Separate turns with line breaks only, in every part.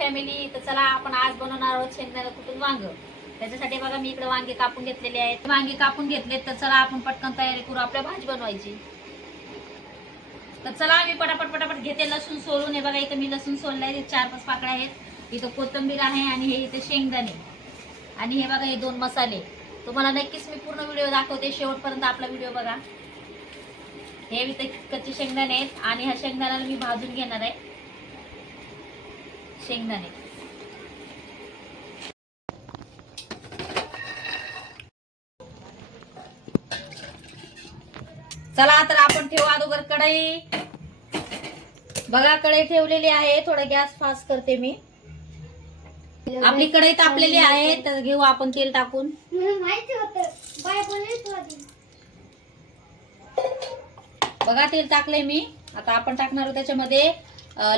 Family तर चला आपण आज बनवणार आहोत शेंगदाणा कुठून वांग. त्याच्यासाठी बघा मी इकडे वांगे कापून घेतलेले आहेत. वांगे कापून घेतलेत तर चला आपण पटकन तयारी करू आपल्या भाजी बनवायची. तर चला मी पटापट पटापट घेते लसूण सोलून. हे बघा इथं मी लसूण आहे. चार पाच पाकळ्या आहेत. इथं कोथिंबीर आहे आणि हे इथे शेंगदाणे. आणि हे बघा हे दोन मसाले. तुम्हाला नक्कीच मी पूर्ण व्हिडिओ दाखवते. शेवटपर्यंत आपला व्हिडिओ बघा. हे इथे कच्चे शेंगदाणे आहेत आणि ह्या शेंगदाण्याला मी भाजून घेणार आहे. शेंगदाणे. चला तर आपण ठेवू अगोदर कढई. बघा कढई ठेवलेली आहे. थोडं गॅस फास्ट करते मी. आपली कढई तापलेली आहे. तर घेऊ आपण तेल टाकून. बघा तेल टाकलंय मी. आता आपण टाकणार आहोत त्याच्यामध्ये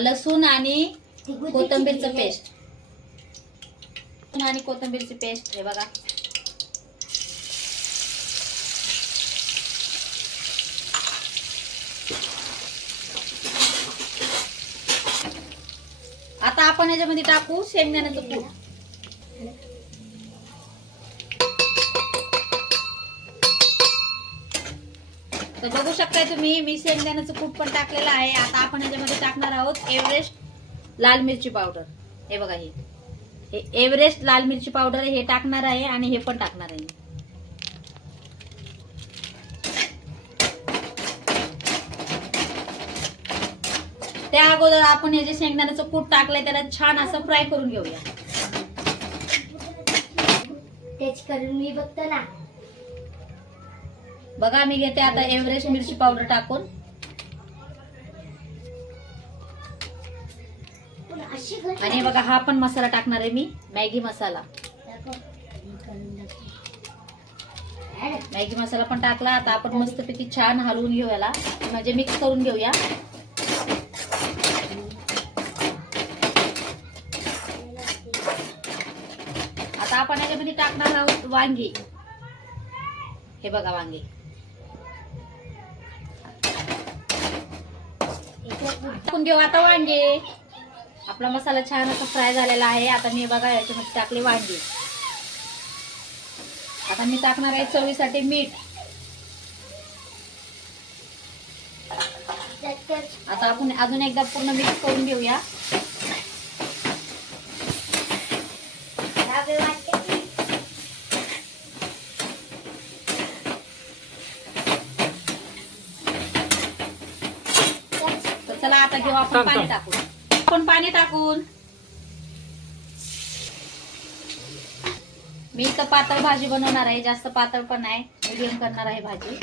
लसूण आणि कोथंबीरचं पेस्ट. आणि कोथिंबीरची पेस्ट हे बघा. आता आपण याच्यामध्ये टाकू शेंगदाण्याचं कूट तर बघू शकताय तुम्ही मी शेंगदाण्याचं कूट पण टाकलेलं आहे. आता आपण याच्यामध्ये टाकणार आहोत एव्हरेस्ट लाल मिरची पावडर. हे बघा हे. हे एव्हरेस्ट लाल मिरची पावडर हे टाकणार आहे आणि हे पण टाकणार आहे. त्या अगोदर आपण हे जे शेंगदाण्याचं कूट टाकलंय त्याला छान असं फ्राय करून घेऊया.
तेच करून मी बघतो ना.
बघा मी घेते आता एव्हरेस्ट मिरची पावडर टाकून. आणि हे बघा हा पण मसाला टाकणार आहे मी मॅगी मसाला. मॅगी मसाला पण टाकला आता आपण मस्तपैकी छान हलवून घेऊ याला म्हणजे मिक्स करून घेऊया. आता आपण याच्यामध्ये टाकणार आहोत वांगी. हे बघा वांगी. टाकून घेऊ आता वांगे. आपला मसाला छान असा फ्राय झालेला आहे. आता मी बघा याच्यामध्ये टाकले वांगे. आता मी टाकणार आहे चवीसाठी मीठ. आता आपण अजून एकदा पूर्ण मिक्स करून घेऊया. तर चला आता घेऊ आपण पाणी टाकून. आपण पाणी टाकून. मी तर पातळ भाजी बनवणार आहे जास्त पातळ पण नाही मिडियम करणार आहे भाजी.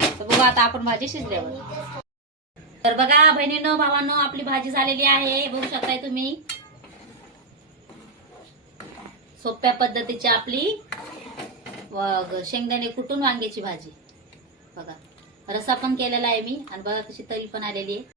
तर बघू आता आपण भाजी शिजल्यावर. तर बघा बहिणीनं भावानं आपली भाजी झालेली आहे बघू शकताय तुम्ही. सोप्या पद्धतीची आपली शेंगदाणे कुटून वांग्याची भाजी. बघा रसा पण केलेला आहे मी आणि बघा कशी तरी पण आलेली आहे.